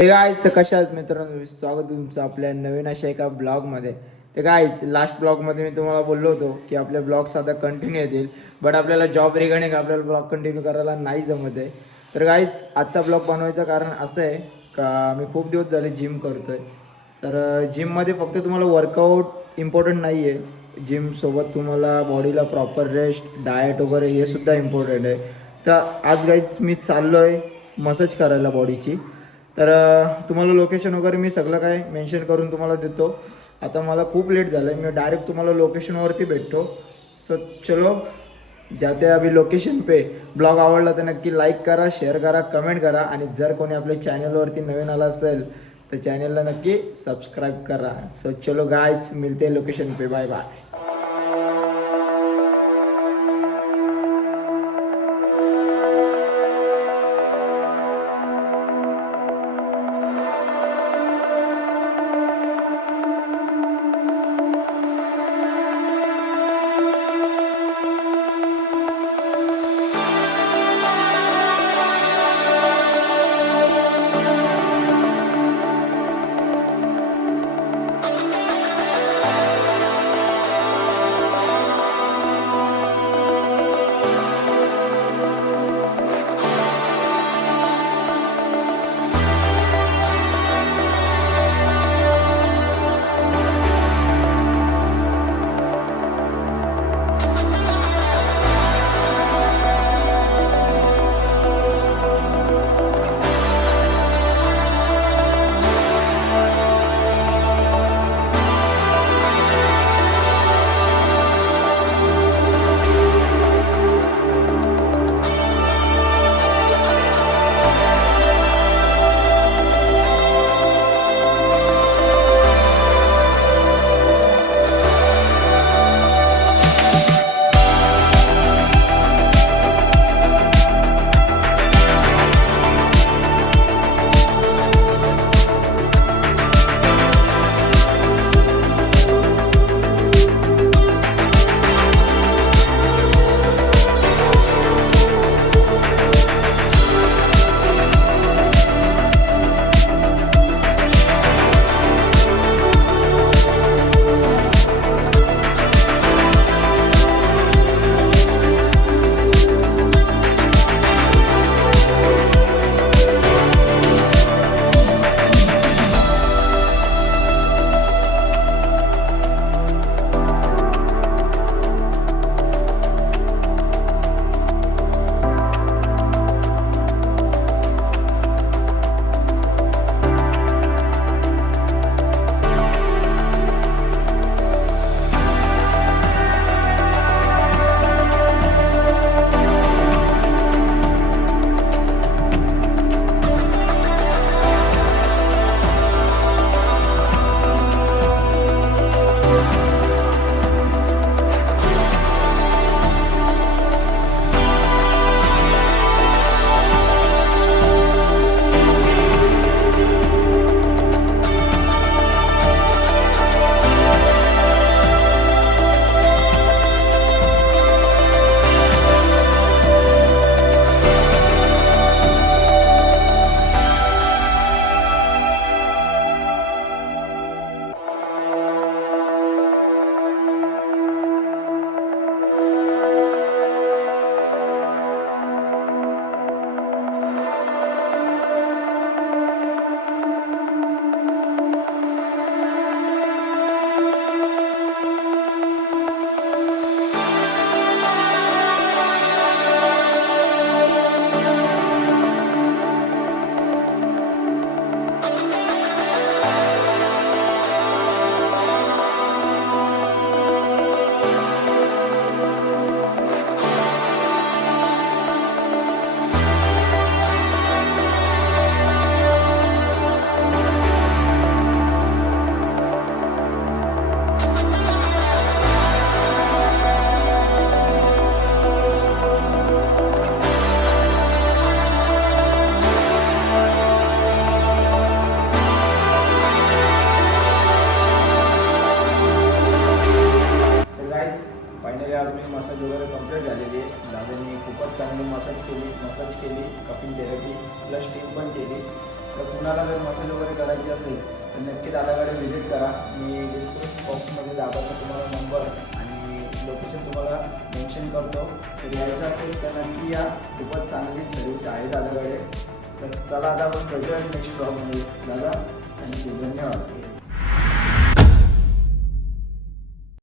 ते गाईज तर कशा आहेत मित्रांनो, स्वागत तुमचं आपल्या नवीन अशा एका ब्लॉगमध्ये. ते गाईज लास्ट ब्लॉगमध्ये मी तुम्हाला बोललो होतो की आपले ब्लॉग्स आता कंटिन्यू येतील, बट आपल्याला जॉब रिगार्डिंग आपल्याला ब्लॉग कंटिन्यू करायला नाही जमत आहे. तर गाईज आजचा ब्लॉग बनवायचं कारण असं आहे का मी खूप दिवस झाले जिम करतोय. तर जिममध्ये फक्त तुम्हाला वर्कआउट इम्पॉर्टंट नाही आहे, जिमसोबत तुम्हाला बॉडीला प्रॉपर रेस्ट डाएट वगैरे हे सुद्धा इम्पॉर्टंट आहे. तर आज गाईज मी चाललो आहे मसाज करायला बॉडीची. तर तुम्हाला लोकेशन वगैरे मी सगळं काय मेन्शन करून तुम्हाला देतो. आता मला खूप लेट झालं आहे, मी डायरेक्ट तुम्हाला लोकेशनवरती भेटतो. सो चलो जाते अभी लोकेशन पे. ब्लॉग आवडला तर नक्की लाईक करा, शेअर करा, कमेंट करा आणि जर कोणी आपल्या चॅनलवरती नवीन आला असेल तर चॅनलला नक्की सबस्क्राईब करा. सो चलो गाइस, मिलते लोकेशन पे. Bye bye. खूपच चांगली मसाज केली, कपिंग थेरपी प्लस टीम पण केली. तर कुणाला जर मसाज वगैरे करायची असेल तर नक्की दादाकडे व्हिजिट करा. मी डिस्क्रिप्शन बॉक्समध्ये दादाचा तुम्हाला नंबर आणि लोकेशन तुम्हाला मेन्शन करतो. तर यायचं असेल तर नक्की या. खूपच चांगली सर्विस आहे दादाकडे. तर चला आता आपण भेटूया नेक्स्ट ब्लॉगमध्ये. दादा थँक्यू, धन्यवाद.